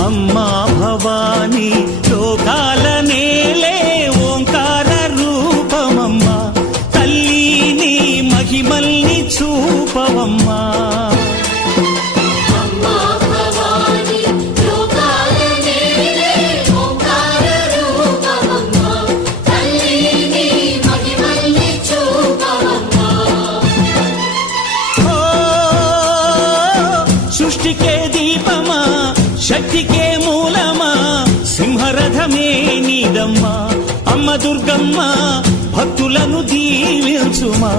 అమ్మా భవానీ లోకాల నేలే ఓంకార రూపమమ్మా తల్లి నీ మహిమల్ని చూపవమ్మా సృష్టికే దీపమా శక్తికే మూలమా సింహరథమే నీదమ్మా అమ్మ దుర్గమ్మ భక్తులను దీవించుమా